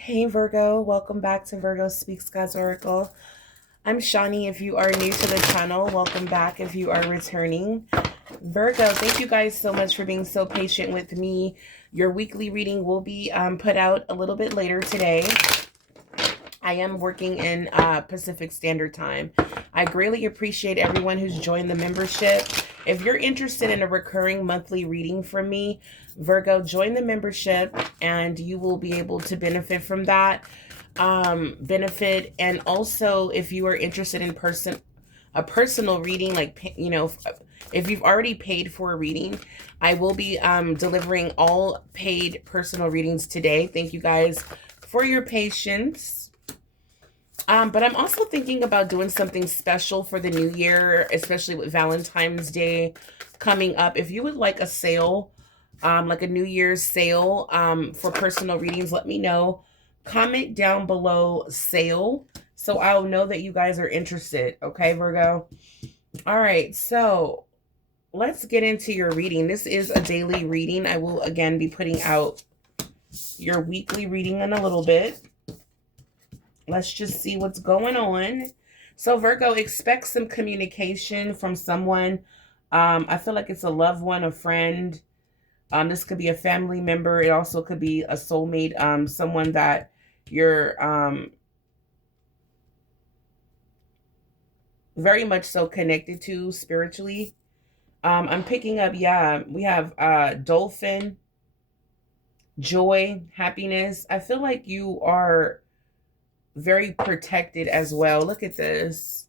Hey Virgo, welcome back to Virgo Speaks God's Oracle. I'm Shawnee. If you are new to the channel, welcome back if you are returning. Virgo, thank you guys so much for being so patient with me. Your weekly reading will be put out a little bit later today. I am working in Pacific Standard Time. I greatly appreciate everyone who's joined the membership. If you're interested in a recurring monthly reading from me, Virgo, join the membership and you will be able to benefit from that. And also if you are interested in a personal reading, like, if you've already paid for a reading, I will be delivering all paid personal readings today. Thank you guys for your patience. But I'm also thinking about doing something special for the new year, especially with Valentine's Day coming up. If you would like a sale, like a New Year's sale, for personal readings, let me know. Comment down below sale so I'll know that you guys are interested. Okay, Virgo? All right, so let's get into your reading. This is a daily reading. I will again be putting out your weekly reading in a little bit. Let's just see what's going on. So Virgo, expect some communication from someone. I feel like it's a loved one, a friend. This could be a family member. It also could be a soulmate, someone that you're very much so connected to spiritually. I'm picking up, yeah, we have dolphin, joy, happiness. I feel like you are very protected as well. Look at this.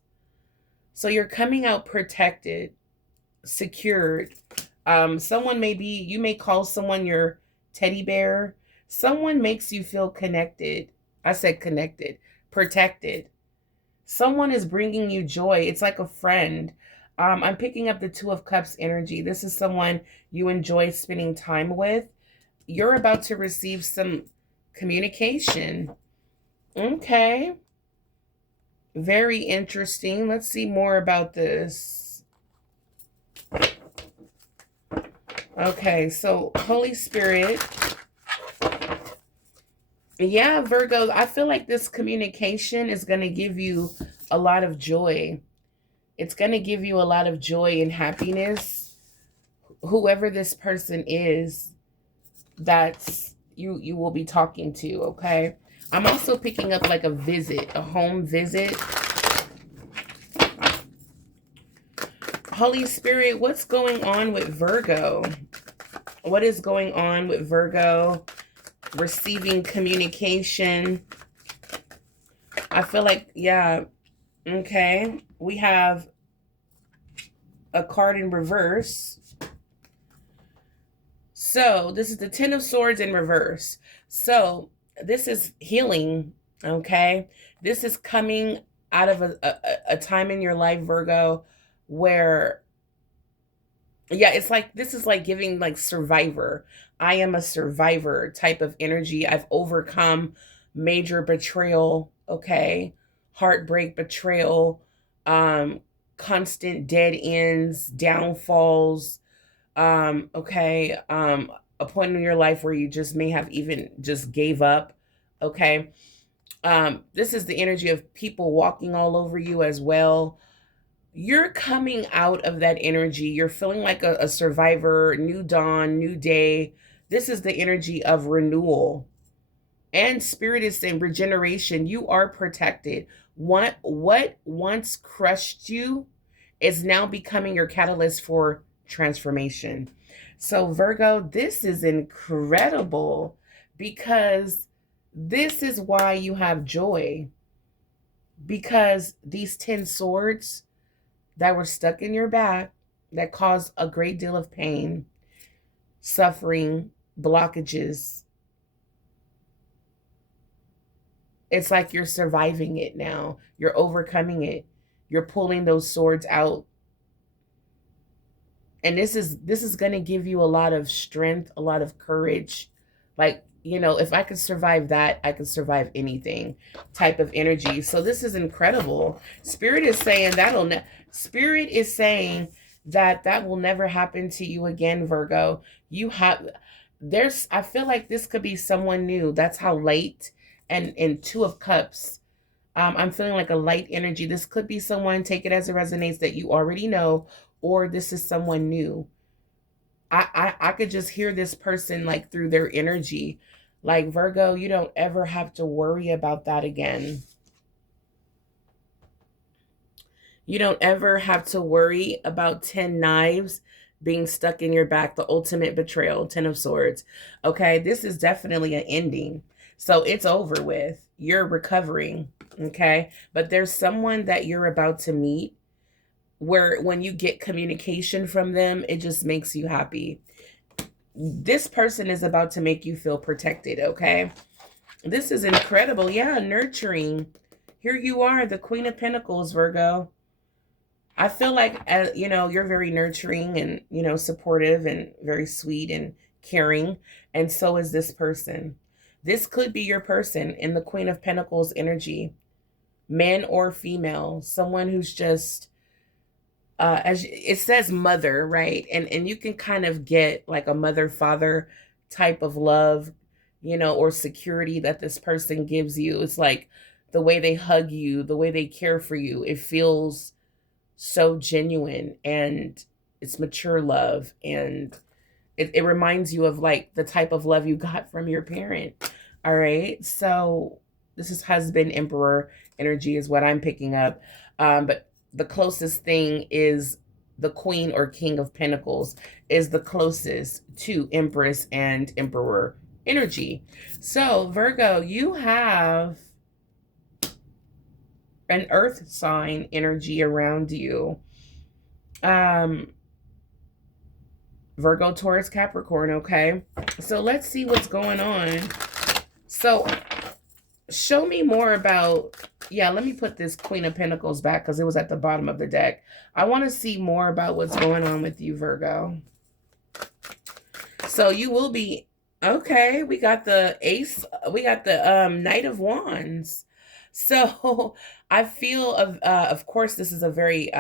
So you're coming out protected, secured. Someone may be, you may call someone your teddy bear. Someone makes you feel connected. I said connected, protected. Someone is bringing you joy. It's like a friend. I'm picking up the Two of Cups energy. This is someone you enjoy spending time with. You're about to receive some communication. Okay. Very interesting. Let's see more about this. Okay, so Holy Spirit. Yeah, Virgo, I feel like this communication is going to give you a lot of joy. It's going to give you a lot of joy and happiness. Whoever this person is, that's you will be talking to, okay? I'm also picking up like a visit, a home visit. Holy Spirit, what's going on with Virgo? What is going on with Virgo? Receiving communication. I feel like, yeah, okay. We have a card in reverse. So this is the Ten of Swords in reverse. So this is healing, okay? This is coming out of a time in your life, Virgo, where, yeah, it's like, this is like giving like survivor. I am a survivor type of energy. I've overcome major betrayal, okay? Heartbreak, betrayal, constant dead ends, downfalls, okay, a point in your life where you just may have even just gave up, okay? This is the energy of people walking all over you as well. You're coming out of that energy. You're feeling like a survivor, new dawn, new day. This is the energy of renewal. And Spirit is saying regeneration. You are protected. What once crushed you is now becoming your catalyst for transformation. So Virgo, this is incredible because this is why you have joy. Because these 10 swords that were stuck in your back, that caused a great deal of pain, suffering, blockages, it's like you're surviving it now. You're overcoming it. You're pulling those swords out. And this is going to give you a lot of strength, a lot of courage. Like, if I could survive that, I could survive anything type of energy. So this is incredible. Spirit is saying Spirit is saying that will never happen to you again, Virgo. I feel like this could be someone new. That's how late and Two of Cups. I'm feeling like a light energy. This could be someone, take it as it resonates, that you already know, or this is someone new. I could just hear this person like through their energy. Like, Virgo, you don't ever have to worry about that again. You don't ever have to worry about 10 knives being stuck in your back, the ultimate betrayal, 10 of swords. Okay, this is definitely an ending. So it's over with. You're recovering. Okay, but there's someone that you're about to meet where when you get communication from them, it just makes you happy. This person is about to make you feel protected. Okay, this is incredible. Yeah, nurturing. Here you are, the Queen of Pentacles, Virgo. I feel like, you're very nurturing and, supportive and very sweet and caring. And so is this person. This could be your person in the Queen of Pentacles energy, man or female, someone who's just, as it says, mother, right? And you can kind of get like a mother father type of love, or security that this person gives you. It's like the way they hug you, the way they care for you. It feels so genuine, and it's mature love, and it reminds you of like the type of love you got from your parent. All right, so this is husband emperor energy is what I'm picking up. But the closest thing is the Queen or King of Pentacles is the closest to Empress and Emperor energy. So Virgo, you have an earth sign energy around you. Virgo, Taurus, Capricorn, okay? So let's see what's going on. So show me more about, yeah, let me put this Queen of Pentacles back because it was at the bottom of the deck. I want to see more about what's going on with you, Virgo. So you will be, okay, we got the Ace, we got the Knight of Wands. So I feel of course, this is a very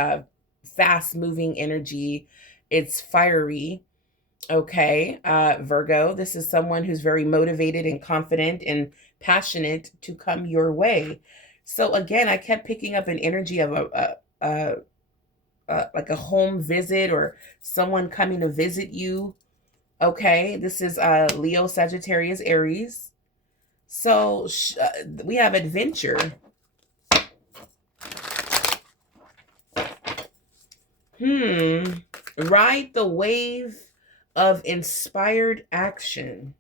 fast moving energy. It's fiery. Okay, Virgo, this is someone who's very motivated and confident and passionate to come your way. So again, I kept picking up an energy of like a home visit or someone coming to visit you. Okay, this is Leo, Sagittarius, Aries. So we have adventure. Ride the wave of inspired action.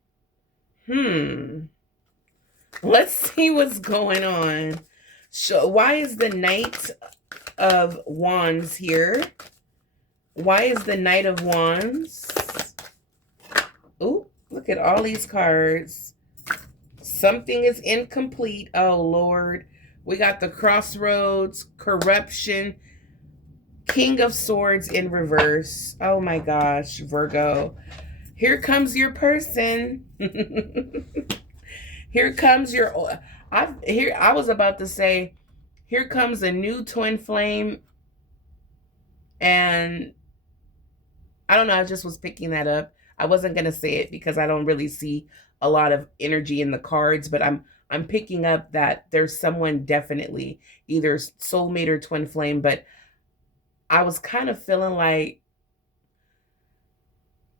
Let's see what's going on. So why is the Knight of Wands here? Why is the Knight of Wands? Oh, look at all these cards. Something is incomplete. Oh, Lord. We got the Crossroads, corruption, King of Swords in reverse. Oh, my gosh, Virgo. Here comes your person. Here comes your... I was about to say, here comes a new twin flame. And I don't know, I just was picking that up. I wasn't going to say it because I don't really see a lot of energy in the cards, but I'm picking up that there's someone definitely either soulmate or twin flame, but I was kind of feeling like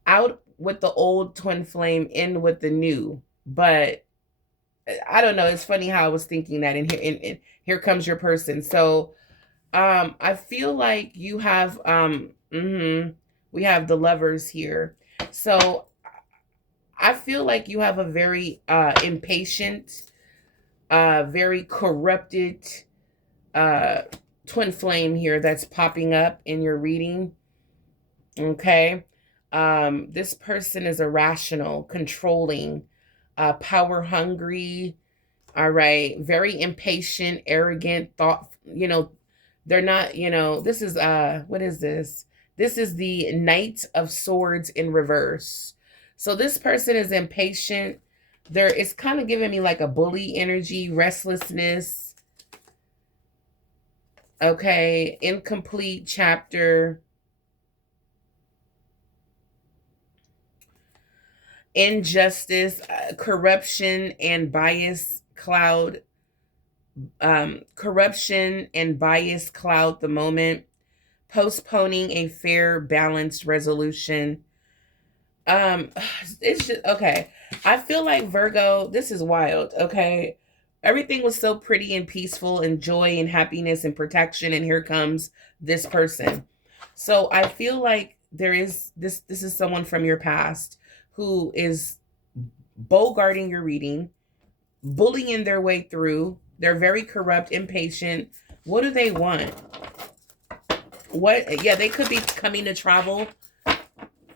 out with the old twin flame, in with the new. But I don't know, it's funny how I was thinking that in here comes your person. So I feel like you have we have the Lovers here. So I feel like you have a very impatient, very corrupted twin flame here that's popping up in your reading. Okay. This person is irrational, controlling, power hungry. All right. Very impatient, arrogant, they're not, this is, what is this? This is the Knight of Swords in reverse. So this person is impatient. It's kind of giving me like a bully energy, restlessness. Okay, incomplete chapter. Injustice, corruption, and bias cloud, corruption and bias cloud the moment, postponing a fair, balanced resolution. Um, it's just okay. I feel like Virgo, this is wild, okay? Everything was so pretty and peaceful and joy and happiness and protection, and here comes this person. So I feel like there is this is someone from your past who is bogarting your reading, bullying their way through. They're very corrupt, impatient. What do they want? What? Yeah, they could be coming to travel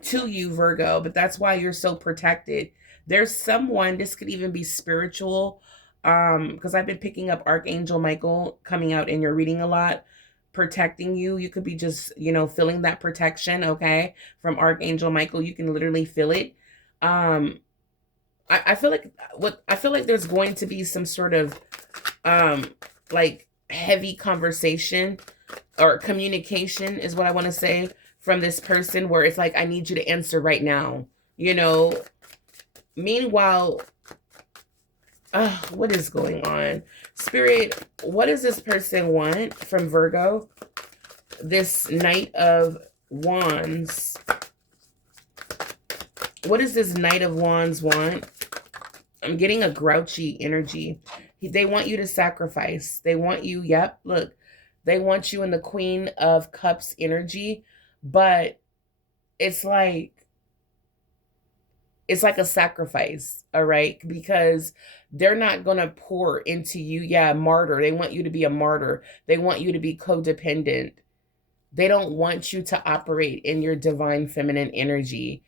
to you, Virgo, but that's why you're so protected. There's someone, this could even be spiritual, because I've been picking up Archangel Michael coming out in your reading a lot, protecting you. You could be just, feeling that protection, okay, from Archangel Michael. You can literally feel it. I feel like there's going to be some sort of like heavy conversation or communication is what I want to say from this person, where it's like, I need you to answer right now. Meanwhile, what is going on? Spirit, what does this person want from Virgo? This Knight of Wands. What does this Knight of Wands want? I'm getting a grouchy energy. They want you to sacrifice. They want you, yep, look. They want you in the Queen of Cups energy, but it's like a sacrifice, all right? Because they're not going to pour into you. Yeah, martyr. They want you to be a martyr. They want you to be codependent. They don't want you to operate in your divine feminine energy,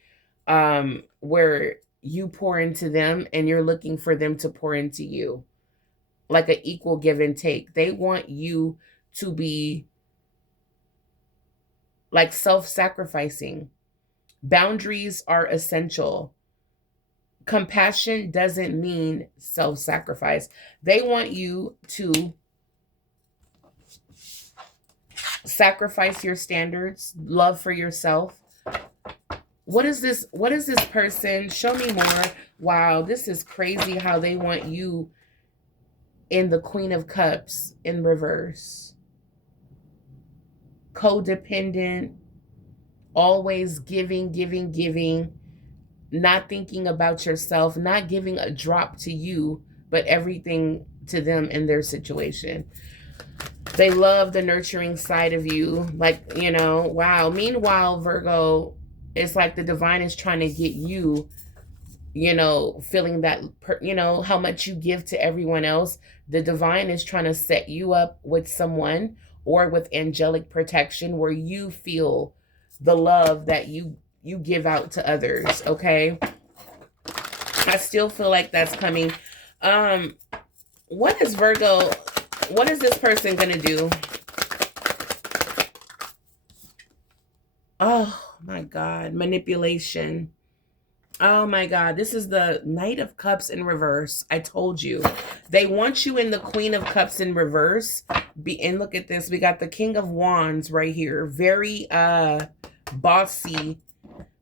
where you pour into them and you're looking for them to pour into you, like an equal give and take. They want you to be like self-sacrificing. Boundaries are essential. Compassion doesn't mean self-sacrifice. They want you to sacrifice your standards, love for yourself. What is this person? Show me more. Wow, this is crazy how they want you in the Queen of Cups in reverse. Codependent, always giving, not thinking about yourself, not giving a drop to you, but everything to them in their situation. They love the nurturing side of you. Like, wow. Meanwhile, Virgo, it's like the divine is trying to get you, feeling that, how much you give to everyone else. The divine is trying to set you up with someone or with angelic protection where you feel the love that you give out to others, okay? I still feel like that's coming. What is Virgo? What is this person going to do? Oh, my God. Manipulation. Oh, my God. This is the Knight of Cups in reverse. I told you. They want you in the Queen of Cups in reverse. And look at this. We got the King of Wands right here. Very bossy.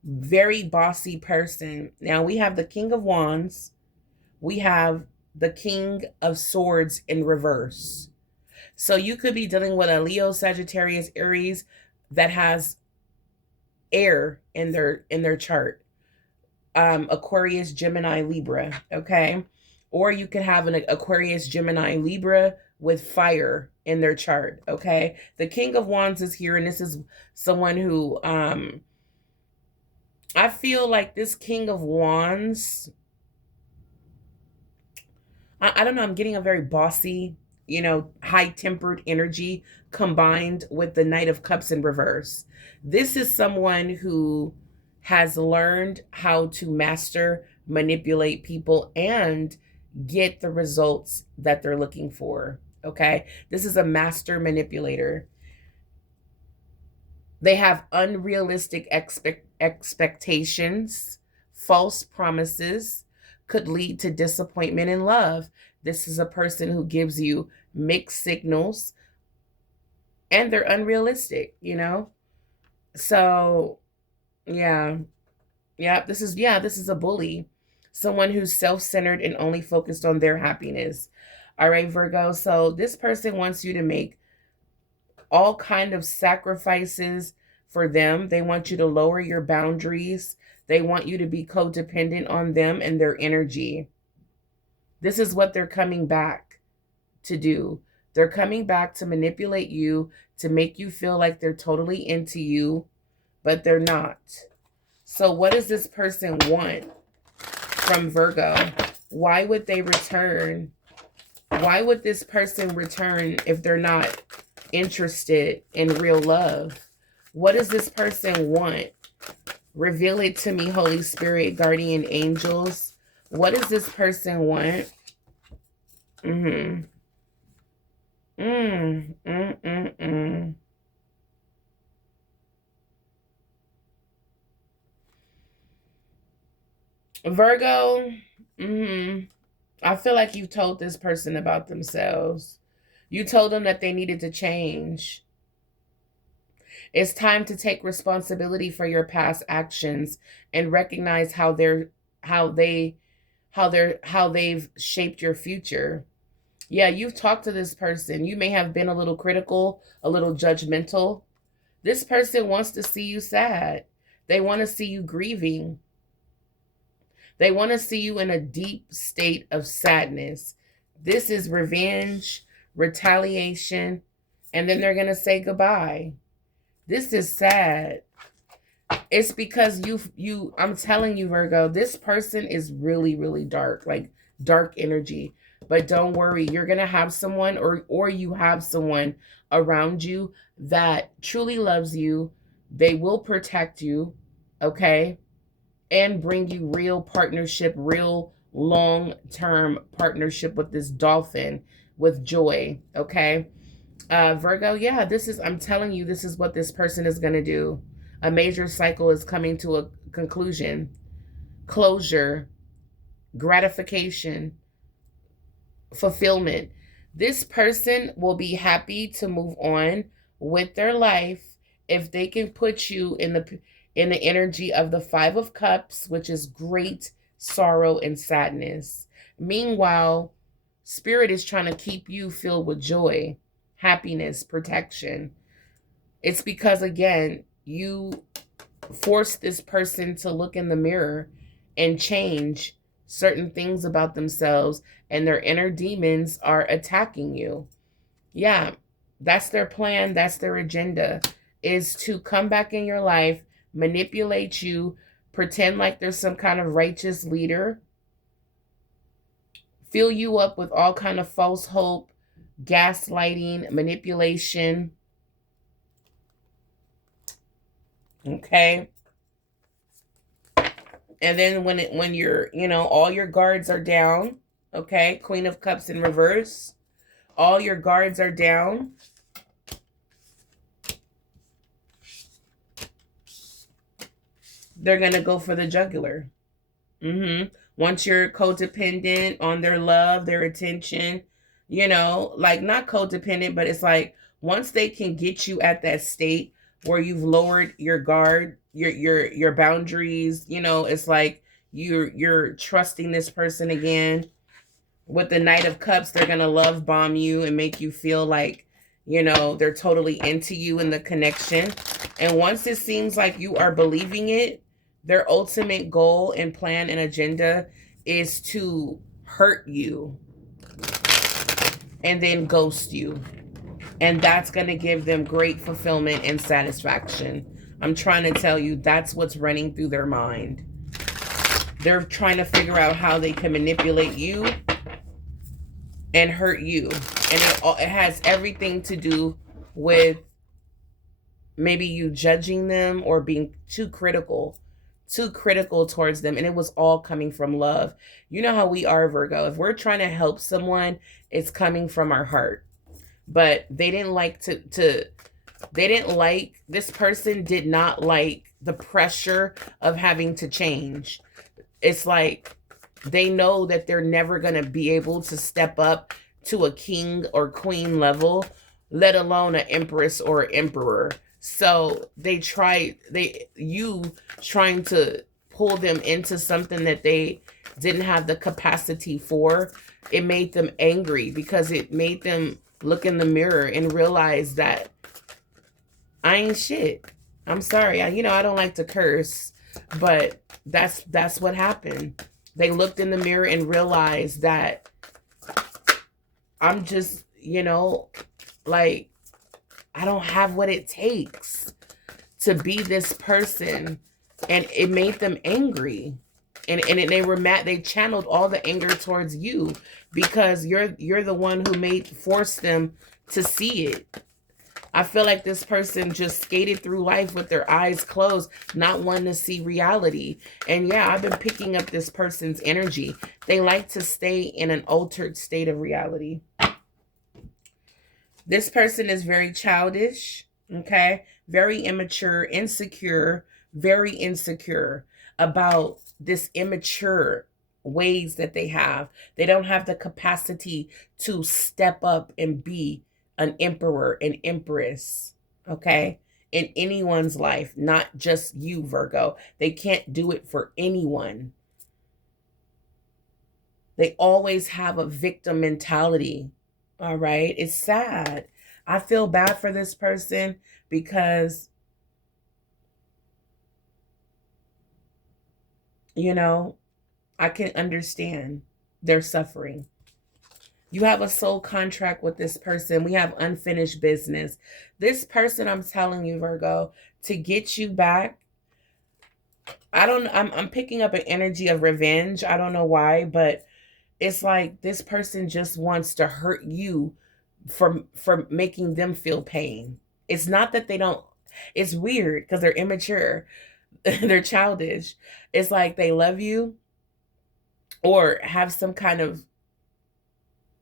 Very bossy person. Now, we have the King of Wands. We have the King of Swords in reverse. So you could be dealing with a Leo, Sagittarius, Aries that has air in their chart. Aquarius, Gemini, Libra, okay? Or you could have an Aquarius, Gemini, Libra with fire in their chart, okay? The King of Wands is here, and this is someone who, I feel like this King of Wands, I don't know, I'm getting a very bossy, high-tempered energy combined with the Knight of Cups in reverse. This is someone who has learned how to master, manipulate people, and get the results that they're looking for, okay? This is a master manipulator. They have unrealistic expectations, false promises, could lead to disappointment in love. This is a person who gives you mixed signals, and they're unrealistic, So, yeah. Yeah, this is a bully. Someone who's self-centered and only focused on their happiness. All right, Virgo. So this person wants you to make all kind of sacrifices for them. They want you to lower your boundaries. They want you to be codependent on them and their energy. This is what they're coming back to do. They're coming back to manipulate you, to make you feel like they're totally into you, but they're not. So what does this person want from Virgo? Why would they return? Why would this person return if they're not interested in real love? What does this person want? Reveal it to me, Holy Spirit, guardian angels. What does this person want? Virgo, I feel like you told this person about themselves. You told them that they needed to change. It's time to take responsibility for your past actions and recognize how they've shaped your future. Yeah, you've talked to this person. You may have been a little critical, a little judgmental. This person wants to see you sad. They want to see you grieving. They want to see you in a deep state of sadness. This is revenge, retaliation, and then they're going to say goodbye. This is sad. It's because I'm telling you, Virgo, this person is really, really dark, like dark energy. But don't worry, you're going to have someone or you have someone around you that truly loves you. They will protect you, okay? And bring you real partnership, real long-term partnership with this dolphin with joy, okay? Virgo, yeah, I'm telling you, this is what this person is going to do. A major cycle is coming to a conclusion. Closure, gratification, fulfillment. This person will be happy to move on with their life if they can put you in the energy of the Five of Cups, which is great sorrow and sadness. Meanwhile, Spirit is trying to keep you filled with joy, happiness, protection. It's because, again, you force this person to look in the mirror and change certain things about themselves, and their inner demons are attacking you. Yeah, that's their plan. That's their agenda, is to come back in your life, manipulate you, pretend like there's some kind of righteous leader, fill you up with all kind of false hope, gaslighting, manipulation. Okay. And then when you're, all your guards are down, okay? Queen of Cups in reverse. All your guards are down. They're going to go for the jugular. Once you're codependent on their love, their attention, like not codependent, but it's like once they can get you at that state where you've lowered your guard, your boundaries, it's like you're trusting this person again. With the Knight of Cups, they're going to love bomb you and make you feel like, they're totally into you in the connection. And once it seems like you are believing it, their ultimate goal and plan and agenda is to hurt you and then ghost you. And that's going to give them great fulfillment and satisfaction. I'm trying to tell you, that's what's running through their mind. They're trying to figure out how they can manipulate you and hurt you. And it has everything to do with maybe you judging them or being too critical towards them. And it was all coming from love. You know how we are, Virgo. If we're trying to help someone, it's coming from our heart. But they didn't like this person did not like the pressure of having to change. It's like they know that they're never going to be able to step up to a king or queen level, let alone an empress or emperor. So you trying to pull them into something that they didn't have the capacity for. It made them angry because it made them look in the mirror and realize that I ain't shit. I'm sorry. I don't like to curse, but that's what happened. They looked in the mirror and realized that I'm just, like, I don't have what it takes to be this person. And it made them angry. And they were mad. They channeled all the anger towards you because you're the one who forced them to see it. I feel like this person just skated through life with their eyes closed, not wanting to see reality. And yeah, I've been picking up this person's energy. They like to stay in an altered state of reality. This person is very childish, okay? Very immature, insecure, very insecure about this immature ways that they have. They don't have the capacity to step up and be an emperor, an empress, okay, in anyone's life, not just you, Virgo. They can't do it for anyone. They always have a victim mentality, all right? It's sad. I feel bad for this person because, I can understand their suffering. You have a soul contract with this person. We have unfinished business. This person, I'm telling you, Virgo, to get you back, I'm picking up an energy of revenge. I don't know why, but it's like this person just wants to hurt you for making them feel pain. It's not that they don't, it's weird because they're immature. They're childish. It's like they love you or have some kind of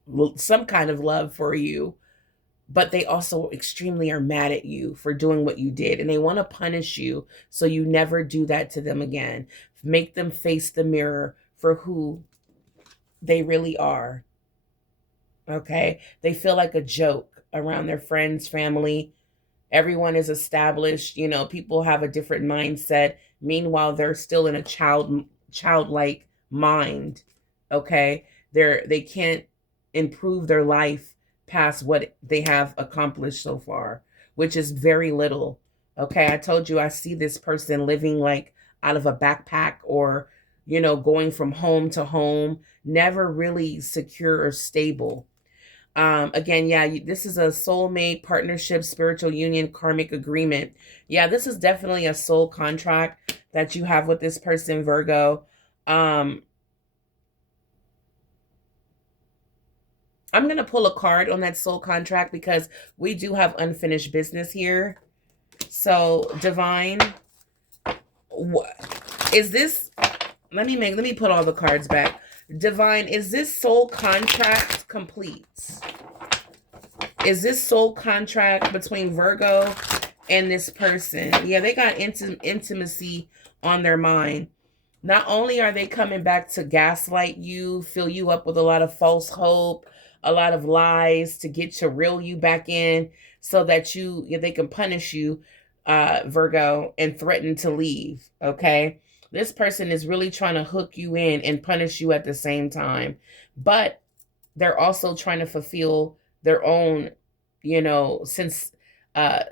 love for you, but they also extremely are mad at you for doing what you did, and they want to punish you so you never do that to them again. Make them face the mirror for who they really are. Okay? They feel like a joke around their friends, family. Everyone is established. People have a different mindset. Meanwhile, they're still in a childlike mind. Okay? They can't improve their life past what they have accomplished so far, which is very little. Okay, I told you I see this person living like out of a backpack or, going from home to home, never really secure or stable. Again, yeah, this is a soulmate, partnership, spiritual union, karmic agreement. Yeah, this is definitely a soul contract that you have with this person, Virgo. I'm going to pull a card on that soul contract because we do have unfinished business here. So, Divine, is this, let me put all the cards back. Divine, is this soul contract complete? Is this soul contract between Virgo and this person? Yeah, they got intimacy on their mind. Not only are they coming back to gaslight you, fill you up with a lot of false hope, a lot of lies to get to reel you back in so that they can punish you, Virgo, and threaten to leave, okay? This person is really trying to hook you in and punish you at the same time. But they're also trying to fulfill their own,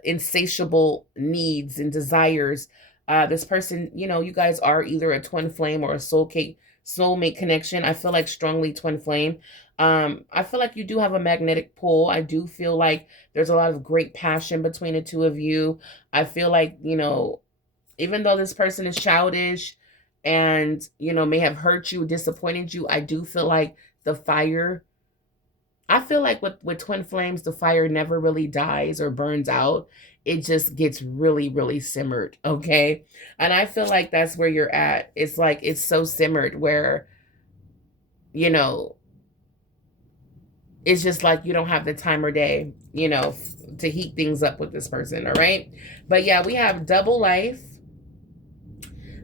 insatiable needs and desires. This person, you guys are either a twin flame or a soulmate connection. I feel like strongly twin flame. I feel like you do have a magnetic pull. I do feel like there's a lot of great passion between the two of you. I feel like, even though this person is childish and, may have hurt you, disappointed you, I do feel like the fire, I feel like with twin flames, the fire never really dies or burns out. It just gets really, really simmered, okay? And I feel like that's where you're at. It's like it's so simmered where, it's just like you don't have the time or day, to heat things up with this person, all right? But yeah, we have double life,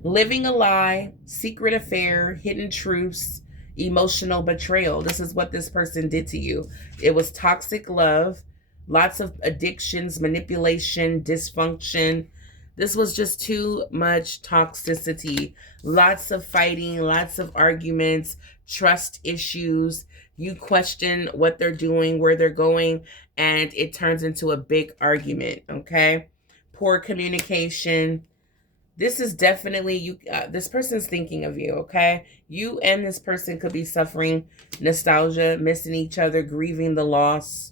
living a lie, secret affair, hidden truths, emotional betrayal. This is what this person did to you. It was toxic love, lots of addictions, manipulation, dysfunction, This was just too much toxicity, lots of fighting, lots of arguments, trust issues. You question what they're doing, where they're going, and it turns into a big argument, okay? Poor communication. This is definitely you. This person's thinking of you, okay? You and this person could be suffering nostalgia, missing each other, grieving the loss.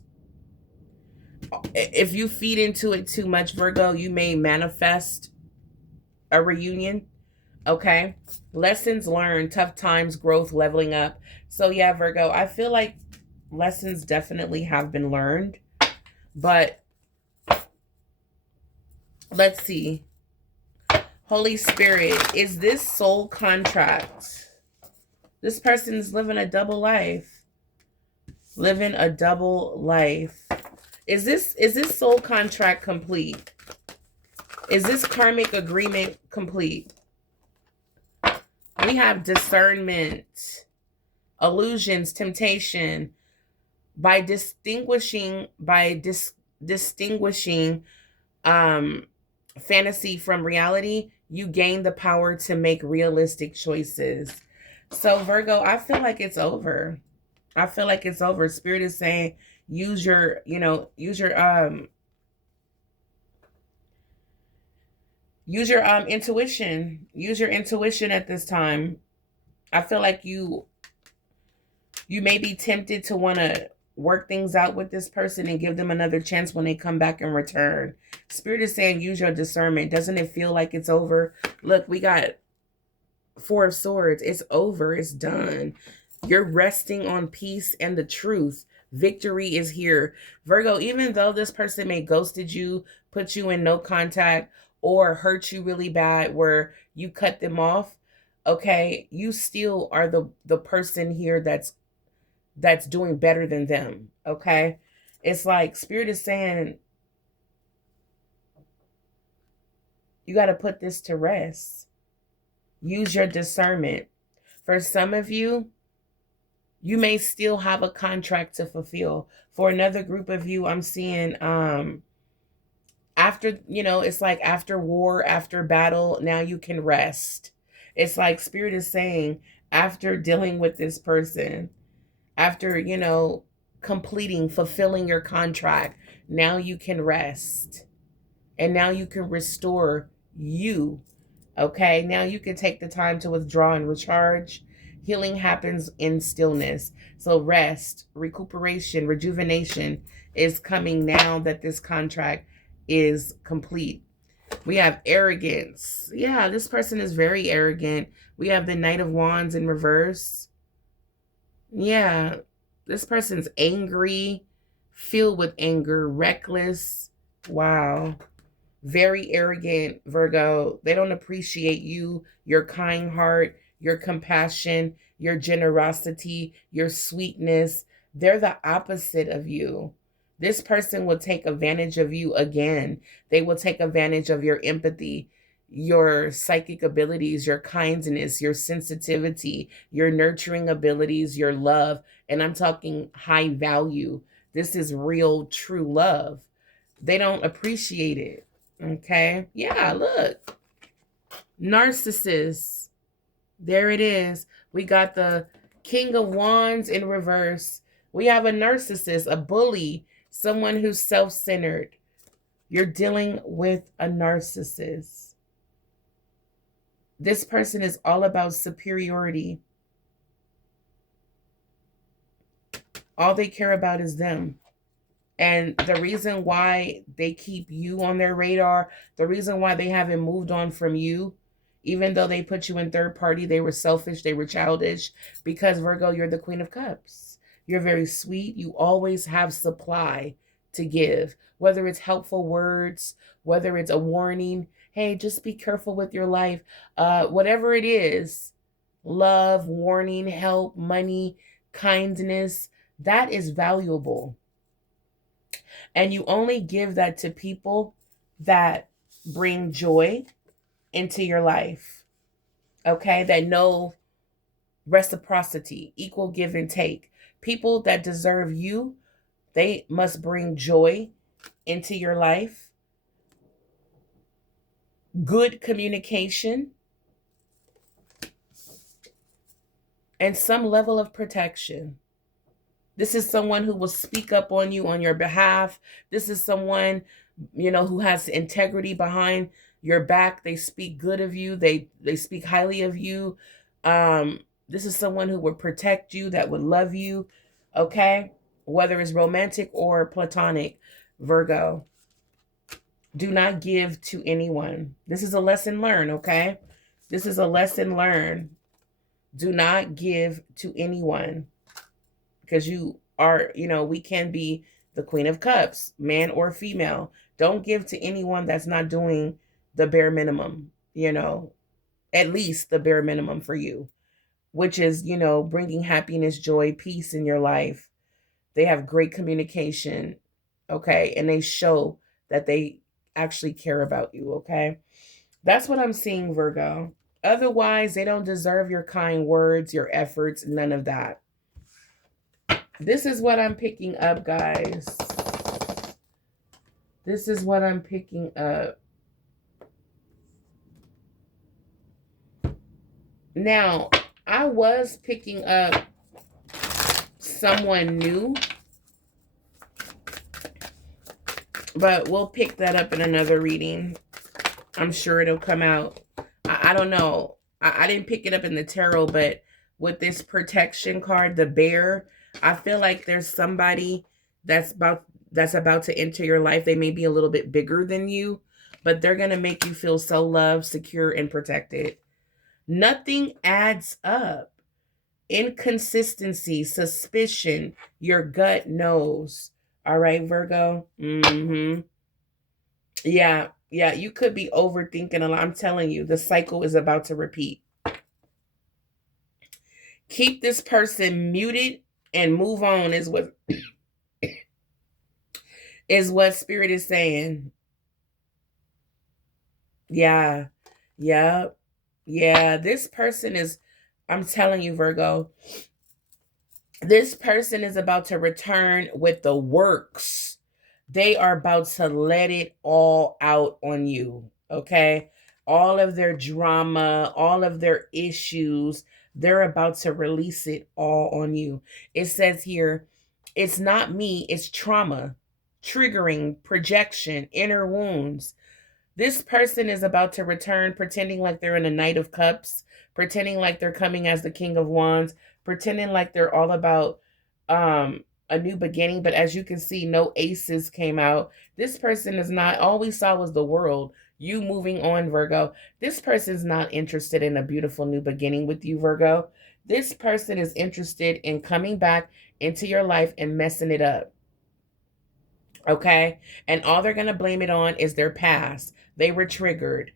If you feed into it too much, Virgo, you may manifest a reunion, okay? Lessons learned, tough times, growth, leveling up. So yeah, Virgo, I feel like lessons definitely have been learned, but let's see. Holy Spirit, is this soul contract? This person is living a double life. Living a double life. Is this soul contract complete? Is this karmic agreement complete? We have discernment, illusions, temptation. By distinguishing fantasy from reality, you gain the power to make realistic choices. So Virgo, I feel like it's over. I feel like it's over. Spirit is saying use your intuition. Use your intuition at this time. I feel like you may be tempted to want to work things out with this person and give them another chance when they come back and return. Spirit is saying use your discernment. Doesn't it feel like it's over? Look, we got Four of Swords. It's over. It's done. You're resting on peace and the truth. Victory is here. Virgo, even though this person may ghosted you, put you in no contact, or hurt you really bad where you cut them off, okay, you still are the person here that's doing better than them, okay? It's like Spirit is saying you got to put this to rest. Use your discernment. For some of you, you may still have a contract to fulfill. For another group of you, I'm seeing after, it's like after war, after battle, now you can rest. It's like Spirit is saying after dealing with this person, after, fulfilling your contract, now you can rest. And now you can restore you. Okay, now you can take the time to withdraw and recharge. Healing happens in stillness. So rest, recuperation, rejuvenation is coming now that this contract is complete. We have arrogance. Yeah, this person is very arrogant. We have the Knight of Wands in reverse. Yeah, this person's angry, filled with anger, reckless. Wow. Very arrogant, Virgo. They don't appreciate you, your kind heart, your compassion, your generosity, your sweetness. They're the opposite of you. This person will take advantage of you again. They will take advantage of your empathy, your psychic abilities, your kindness, your sensitivity, your nurturing abilities, your love. And I'm talking high value. This is real, true love. They don't appreciate it. Okay. Yeah, look. Narcissist. There it is. We got the King of Wands in reverse. We have a narcissist, a bully, someone who's self-centered. You're dealing with a narcissist. This person is all about superiority. All they care about is them. And the reason why they keep you on their radar, the reason why they haven't moved on from you, even though they put you in third party, they were selfish, they were childish, because Virgo, you're the Queen of Cups. You're very sweet. You always have supply to give, whether it's helpful words, whether it's a warning, hey, just be careful with your life, whatever it is, love, warning, help, money, kindness, that is valuable. And you only give that to people that bring joy into your life, okay? That know reciprocity, equal give and take. People that deserve you, they must bring joy into your life. good communication, and some level of protection. This is someone who will speak up on you on your behalf. This is someone, who has integrity behind your back. They speak good of you. They speak highly of you. This is someone who would protect you, that would love you, okay? Whether it's romantic or platonic, Virgo. Do not give to anyone. This is a lesson learned, okay? This is a lesson learned. Do not give to anyone, because you are, we can be the Queen of Cups, man or female. Don't give to anyone that's not doing the bare minimum, at least the bare minimum for you, which is, bringing happiness, joy, peace in your life. They have great communication, okay? And they show that they actually care about you, okay? That's what I'm seeing, Virgo. Otherwise, they don't deserve your kind words, your efforts, none of that. This is what I'm picking up, guys. This is what I'm picking up. Now, I was picking up someone new, but we'll pick that up in another reading. I'm sure it'll come out. I don't know. I didn't pick it up in the tarot, but with this protection card, the bear, I feel like there's somebody that's about to enter your life. They may be a little bit bigger than you, but they're going to make you feel so loved, secure, and protected. Nothing adds up. Inconsistency, suspicion, your gut knows. All right, Virgo? Yeah, you could be overthinking a lot. I'm telling you, the cycle is about to repeat. Keep this person muted and move on is what Spirit is saying. Yeah. This person is, I'm telling you, Virgo, this person is about to return with the works. They are about to let it all out on you, okay? All of their drama, all of their issues, they're about to release it all on you. It says here, it's not me, it's trauma, triggering, projection, inner wounds. This person is about to return pretending like they're in a Knight of Cups, pretending like they're coming as the King of Wands, pretending like they're all about a new beginning. But as you can see, no aces came out. This person is not, all we saw was the world. You moving on, Virgo. This person's not interested in a beautiful new beginning with you, Virgo. This person is interested in coming back into your life and messing it up. Okay? And all they're going to blame it on is their past. They were triggered.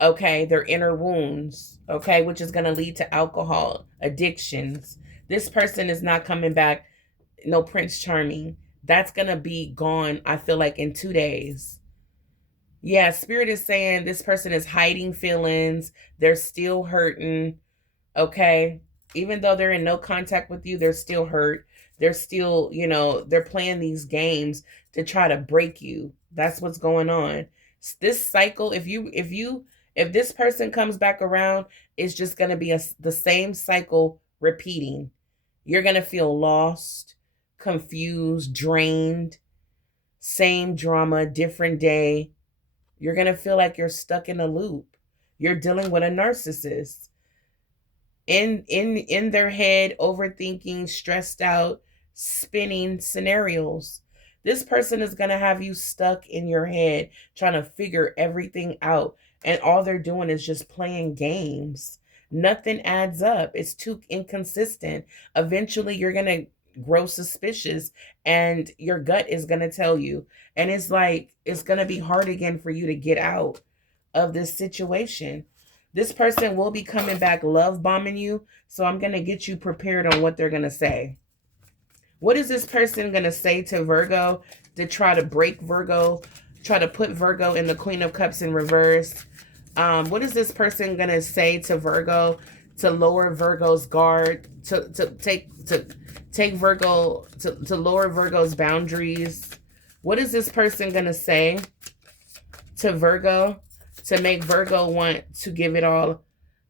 Okay? Their inner wounds. Okay? Which is going to lead to alcohol, addictions. This person is not coming back. No Prince Charming. That's going to be gone, I feel like, in 2 days. Yeah, Spirit is saying this person is hiding feelings. They're still hurting. Okay? Even though they're in no contact with you, they're still hurt. They're still, they're playing these games to try to break you. That's what's going on. This cycle, if this person comes back around, it's just going to be the same cycle repeating. You're going to feel lost, confused, drained, same drama, different day. You're going to feel like you're stuck in a loop. You're dealing with a narcissist. In their head, overthinking, stressed out, spinning scenarios. This person is going to have you stuck in your head trying to figure everything out, and all they're doing is just playing games. Nothing adds up. It's too inconsistent. Eventually you're going to grow suspicious, and your gut is going to tell you, and it's like it's going to be hard again for you to get out of this situation. This person will be coming back love bombing you. So I'm going to get you prepared on what they're going to say. What is this person going to say to Virgo to try to break Virgo, try to put Virgo in the Queen of Cups in reverse? What is this person going to say to Virgo to lower Virgo's guard, to take Virgo, to lower Virgo's boundaries? What is this person going to say to Virgo to make Virgo want to give it all.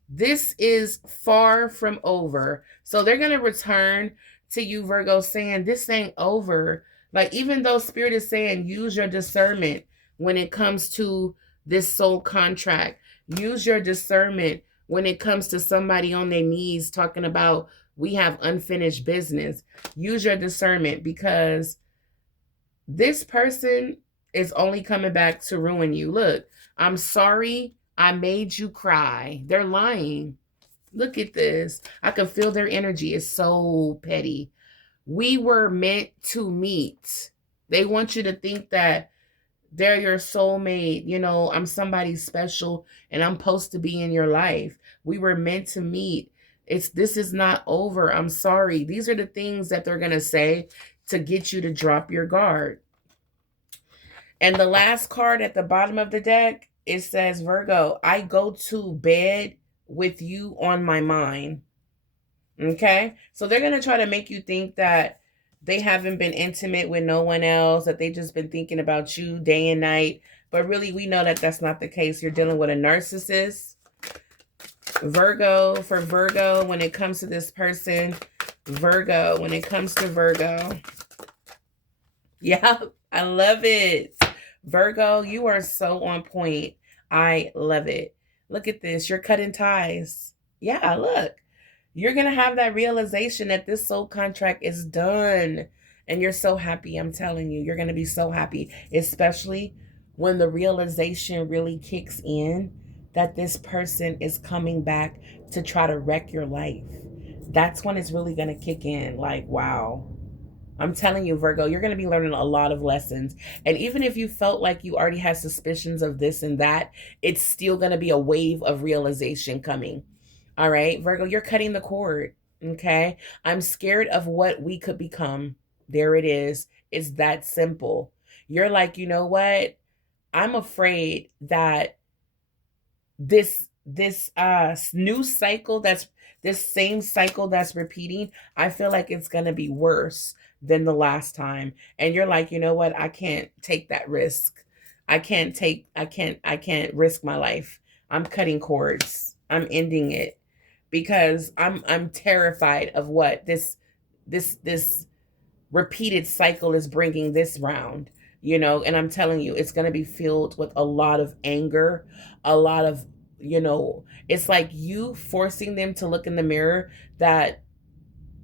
This is far from over. So they're going to return to you, Virgo, saying this ain't over. Like, even though Spirit is saying use your discernment when it comes to this soul contract, use your discernment when it comes to somebody on their knees talking about we have unfinished business. Use your discernment, because this person is only coming back to ruin you. Look, I'm sorry I made you cry. They're lying. Look at this. I can feel their energy. It's so petty. We were meant to meet. They want you to think that they're your soulmate. You know, I'm somebody special and I'm supposed to be in your life. We were meant to meet. This is not over. I'm sorry. These are the things that they're going to say to get you to drop your guard. And the last card at the bottom of the deck, it says, Virgo, I go to bed with you on my mind. Okay? So they're going to try to make you think that they haven't been intimate with no one else, that they just been thinking about you day and night. But really, we know that that's not the case. You're dealing with a narcissist. Virgo, for Virgo, when it comes to this person, Virgo, when it comes to Virgo. Yeah, I love it. Virgo, you are so on point. I love it. Look at this. You're cutting ties. Yeah, look. You're going to have that realization that this soul contract is done. And you're so happy. I'm telling you, you're going to be so happy, especially when the realization really kicks in that this person is coming back to try to wreck your life. That's when it's really going to kick in. Like, wow. I'm telling you, Virgo, you're going to be learning a lot of lessons. And even if you felt like you already had suspicions of this and that, it's still going to be a wave of realization coming. All right, Virgo, you're cutting the cord. Okay. I'm scared of what we could become. There it is. It's that simple. You're like, you know what? I'm afraid that this new cycle, that's this same cycle that's repeating, I feel like it's going to be worse than the last time. And you're like, you know what? I can't take that risk. I can't risk my life. I'm cutting cords. I'm ending it, because I'm terrified of what this repeated cycle is bringing this round, you know. And I'm telling you, it's going to be filled with a lot of anger, a lot of, you know, it's like you forcing them to look in the mirror that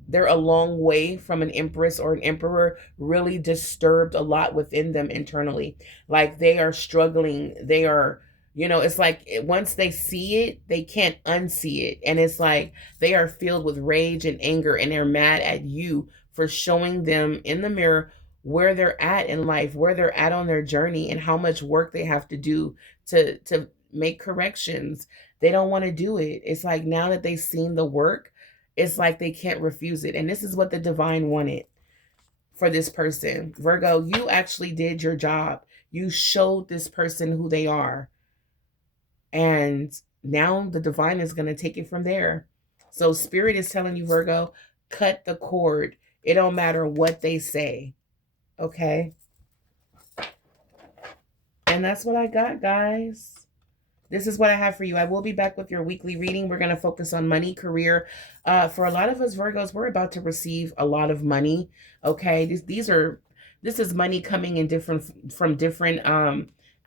they're a long way from an empress or an emperor really disturbed a lot within them internally. Like they are struggling. They are, you know, it's like once they see it, they can't unsee it. And it's like they are filled with rage and anger, and they're mad at you for showing them in the mirror where they're at in life, where they're at on their journey, and how much work they have to do to make corrections. They don't want to do it. It's like now that they've seen the work, it's like they can't refuse it. And this is what the divine wanted for this person. Virgo, you actually did your job. You showed this person who they are. And now the divine is going to take it from there. So Spirit is telling you, Virgo, cut the cord. It don't matter what they say. Okay? And that's what I got, guys. This is what I have for you. I will be back with your weekly reading. We're going to focus on money, career. For a lot of us Virgos, we're about to receive a lot of money. Okay, this is money coming in from different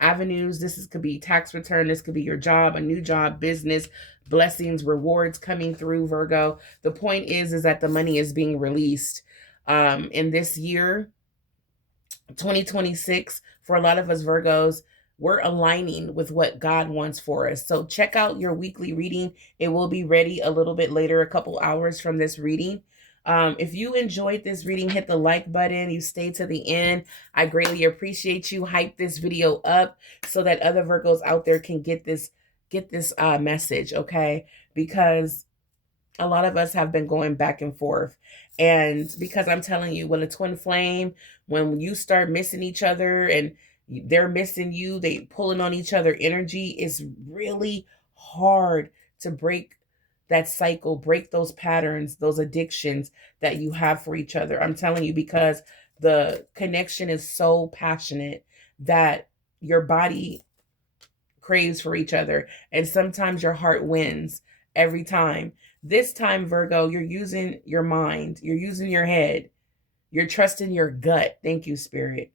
avenues. Could be tax return. This could be your job, a new job, business, blessings, rewards coming through, Virgo. The point is that the money is being released in this year, 2026. For a lot of us Virgos, we're aligning with what God wants for us. So check out your weekly reading. It will be ready a little bit later, a couple hours from this reading. If you enjoyed this reading, hit the like button. You stay to the end. I greatly appreciate you. Hype this video up so that other Virgos out there can get this message, okay? Because a lot of us have been going back and forth. And because I'm telling you, when a twin flame, when you start missing each other and they're missing you, they pulling on each other energy, it's really hard to break that cycle, break those patterns, those addictions that you have for each other. I'm telling you, because the connection is so passionate that your body craves for each other. And sometimes your heart wins every time. This time, Virgo, you're using your mind, you're using your head, you're trusting your gut. Thank you, Spirit.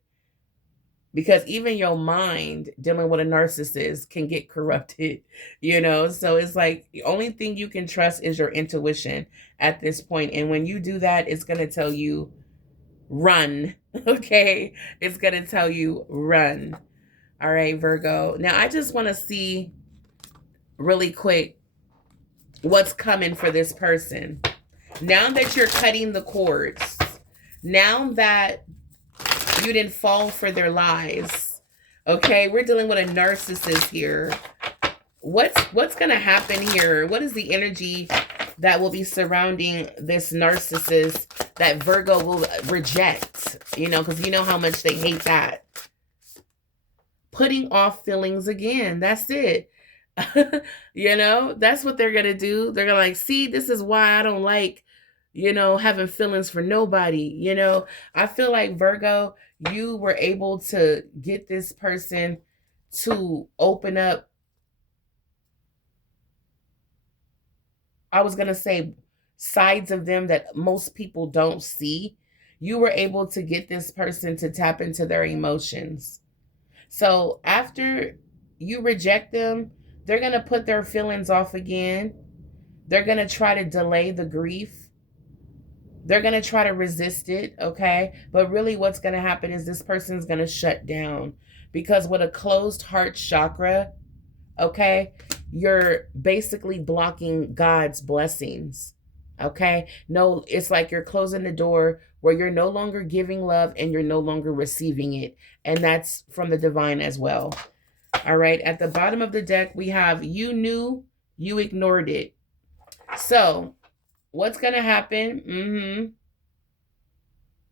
Because even your mind dealing with a narcissist can get corrupted, you know? So it's like the only thing you can trust is your intuition at this point. And when you do that, it's going to tell you run. Okay. It's going to tell you run. All right, Virgo. Now I just want to see really quick what's coming for this person. Now that you're cutting the cords, now that you didn't fall for their lies. Okay, we're dealing with a narcissist here. What's gonna happen here? What is the energy that will be surrounding this narcissist that Virgo will reject? You know, because you know how much they hate that. Putting off feelings again. That's it. You know, that's what they're gonna do. They're gonna like, see, this is why I don't like, you know, having feelings for nobody. You know, I feel like Virgo, you were able to get this person to open up. I was going to say sides of them that most people don't see. You were able to get this person to tap into their emotions. So after you reject them, they're going to put their feelings off again. They're going to try to delay the grief. They're going to try to resist it, okay? But really what's going to happen is this person's going to shut down. Because with a closed heart chakra, okay, you're basically blocking God's blessings, okay? No, it's like you're closing the door where you're no longer giving love and you're no longer receiving it. And that's from the divine as well. All right, at the bottom of the deck, we have you knew, you ignored it. So what's going to happen?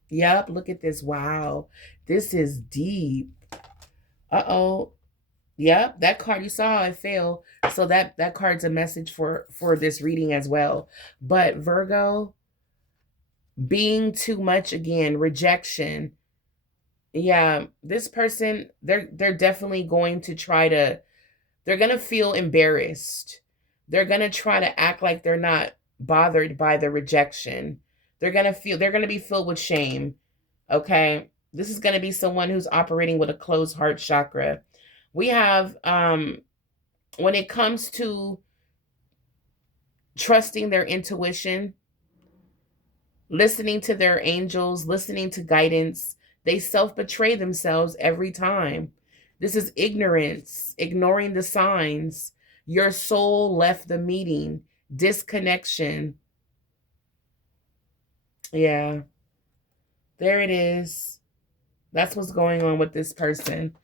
Yep, look at this. Wow, this is deep. Uh-oh. Yep, that card, you saw how it fell. So that card's a message for this reading as well. But Virgo, being too much again, rejection. Yeah, this person, they're definitely going to try to, they're going to feel embarrassed. They're going to try to act like they're not bothered by the rejection. They're going to be filled with shame. Okay. This is going to be someone who's operating with a closed heart chakra. We have, when it comes to trusting their intuition, listening to their angels, listening to guidance, they self-betray themselves every time. This is ignorance, ignoring the signs. Your soul left the meeting. Disconnection. Yeah. There it is. That's what's going on with this person.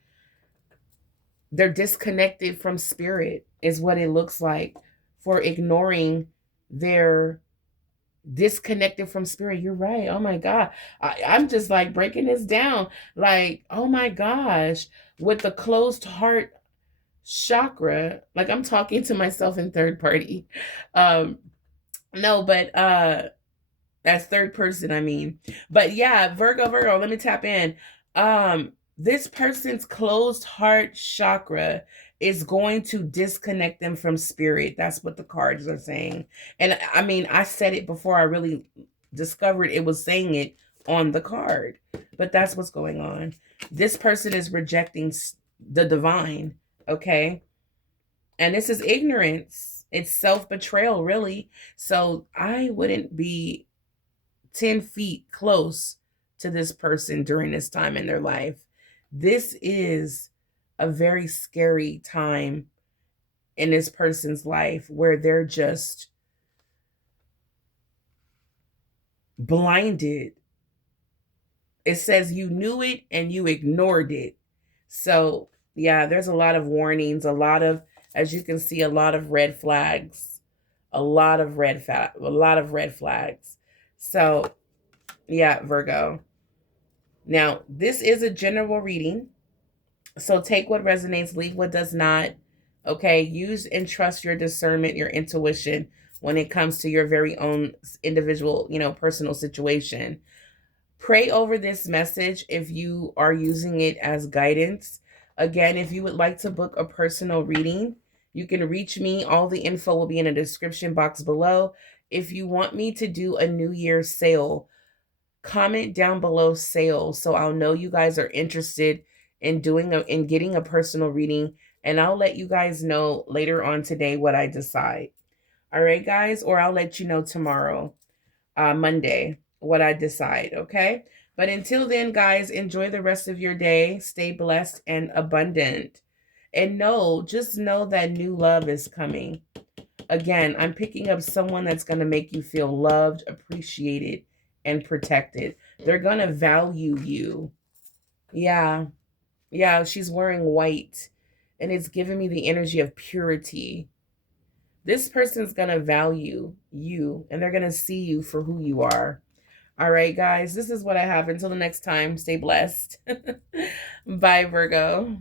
They're disconnected from spirit is what it looks like for ignoring their disconnected from spirit. You're right. Oh my God. I'm just like breaking this down. Like, oh my gosh. With the closed heart chakra, like I'm talking to myself in third party. No, but that's third person, I mean. But yeah, Virgo, let me tap in. This person's closed heart chakra is going to disconnect them from spirit. That's what the cards are saying. And I mean, I said it before I really discovered it was saying it on the card. But that's what's going on. This person is rejecting the divine, okay? And this is ignorance. It's self-betrayal, really. So I wouldn't be 10 feet close to this person during this time in their life. This is a very scary time in this person's life where they're just blinded. It says you knew it and you ignored it. So yeah, there's a lot of warnings, a lot of, as you can see, a lot of red flags, a lot of red flags. So yeah, Virgo. Now, this is a general reading. So take what resonates, leave what does not. Okay, use and trust your discernment, your intuition when it comes to your very own individual, personal situation. Pray over this message if you are using it as guidance. Again, if you would like to book a personal reading, you can reach me. All the info will be in the description box below. If you want me to do a New Year's sale, comment down below sale so I'll know you guys are interested in getting a personal reading, and I'll let you guys know later on today what I decide. All right, guys, or I'll let you know tomorrow, Monday, what I decide, okay? But until then, guys, enjoy the rest of your day. Stay blessed and abundant. And just know that new love is coming. Again, I'm picking up someone that's going to make you feel loved, appreciated, and protected. They're going to value you. Yeah. Yeah, she's wearing white, and it's giving me the energy of purity. This person's going to value you, and they're going to see you for who you are. All right, guys, this is what I have. Until the next time, stay blessed. Bye, Virgo.